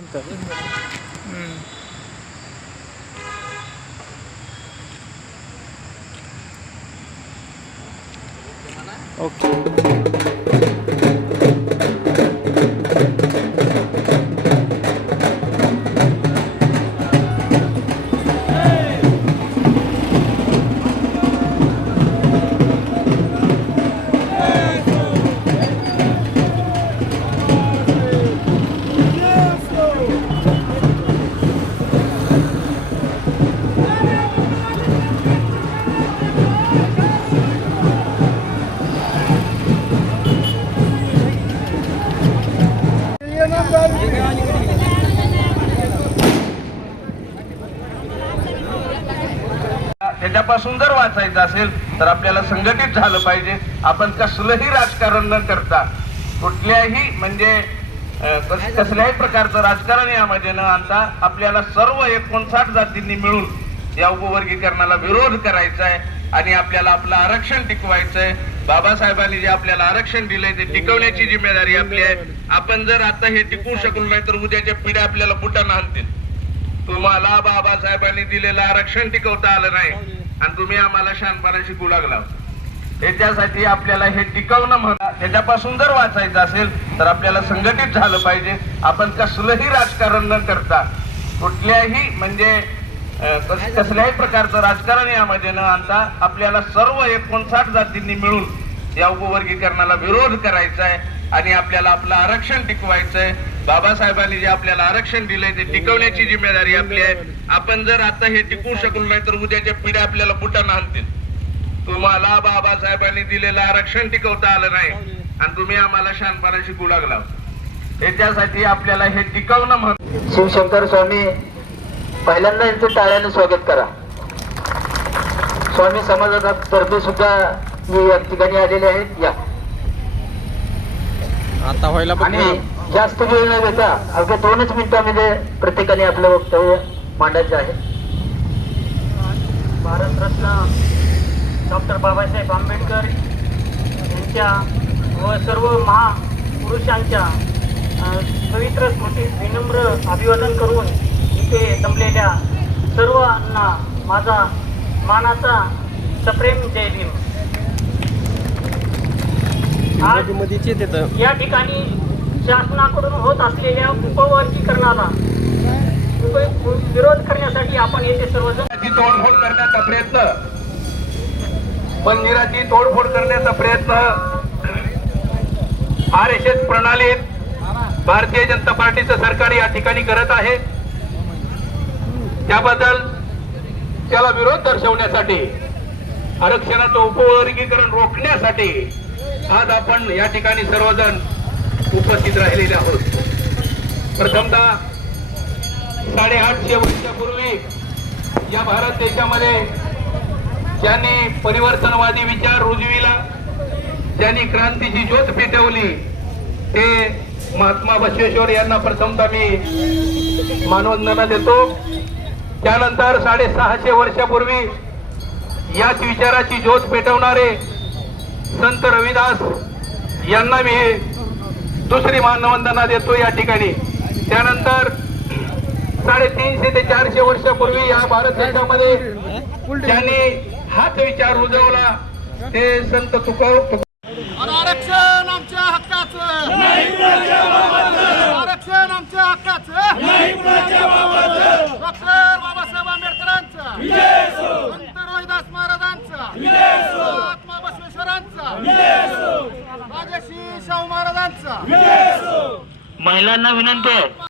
नंतर ओके. त्याच्यापासून जर वाचायचं असेल तर आपल्याला संघटित झालं पाहिजे. आपण कसलंही राजकारण न करता कुठल्याही म्हणजे कसल्याही प्रकारचं राजकारण यामध्ये न आणता आपल्याला सर्व 59 जातींनी मिळून या उपवर्गीकरणाला विरोध करायचा आहे आणि आपल्याला आपलं आरक्षण टिकवायचंय. बाबासाहेबांनी जे आपल्याला आरक्षण दिलंय ते टिकवण्याची जिम्मेदारी आपली आहे. आपण जर आता हे टिकवू शकलो नाही तर उद्याच्या पिढ्या आपल्याला बुटानं आणतील. तुम्हाला बाबासाहेबांनी दिलेलं आरक्षण टिकवता आलं नाही आणि तुम्ही आम्हाला शहाणपणा शिकू लागला. त्याच्यासाठी आपल्याला हे टिकवणं म्हणा. त्याच्यापासून जर वाचायचं असेल तर आपल्याला संघटित झालं पाहिजे. आपण कसलंही राजकारण न करता कुठल्याही म्हणजे कसल्याही प्रकारचं राजकारण यामध्ये न आणता आपल्याला सर्व 59 जातींनी मिळून या उपवर्गीकरणाला विरोध करायचा आहे आणि आपल्याला आपलं आरक्षण टिकवायचंय. बाबासाहेबांनी जे आपल्याला आरक्षण दिलंय ते टिकवण्याची जिम्मेदारी आपली आहे. आपण जर आता हे टिकवू शकलो नाही तर उद्याच्या पिढ्या आपल्याला बुटानं आणतील. तुम्हाला बाबासाहेबांनी दिलेलं आरक्षण टिकवता आलं नाही आणि तुम्ही आम्हाला शहाणपणा शिकू लागला. त्याच्यासाठी आपल्याला हे टिकवणं म्हणून शिवशंकर स्वामी पहिल्यांदा यांचं टाळ्याने स्वागत करा. स्वामी समाजातर्फे सुद्धा मी या ठिकाणी आलेले आहेत. या आता व्हायला आणि जास्त वेळ न घेता अवघ्या 2च मिनिटांमध्ये प्रत्येकाने आपलं वक्तव्य मांडायचं आहे. भारतरत्न डॉक्टर बाबासाहेब आंबेडकर यांच्या व सर्व महापुरुषांच्या पवित्र स्मृतीस विनम्र अभिवादन करून इथे जमलेल्या सर्वांना माझा मानाचा सप्रेम जय भीम. आज या ठिकाणी शासनाकडून होत असलेल्या उपवर्गीकरणाला विरोध करण्यासाठी आपण येथे सर्वजण तोडफोड करण्याचा प्रयत्न मंदिराची तोडफोड करण्याचा प्रयत्न RSS प्रणालीत भारतीय जनता पार्टीचं सरकार या ठिकाणी करत आहे. त्याबद्दल त्याला विरोध दर्शवण्यासाठी आरक्षणाचं उपवर्गीकरण रोखण्यासाठी आज आपण या ठिकाणी सर्वजण उपस्थित राहिलेले आहोत. प्रथमतः 850 वर्षापूर्वी या भारत देशामध्ये ज्यांनी परिवर्तनवादी विचार रुजविला, ज्यांनी क्रांतीची ज्योत पेटवली ते महात्मा बसवेश्वर यांना प्रथमतः मी मानवंदना देतो. त्यानंतर 650 वर्षापूर्वी याच विचाराची ज्योत पेटवणारे संत रविदास यांना मी दुसरी मानवंदना देतो या ठिकाणी. त्यानंतर 350 ते 400 वर्षापूर्वी या भारत देशामध्ये ज्यांनी हाच विचार रुजवला ते संत तुकाराम. आरक्षण आमच्या हक्काचं, आरक्षण आमच्या हक्काचं, डॉक्टर बाबासाहेब आंबेडकरांचा, संत रोहिदास महाराजांचा, महात्मा बसवेश्वरांचा, राजर्षी शाहू महाराजांचा. महिलांना विनंती आहे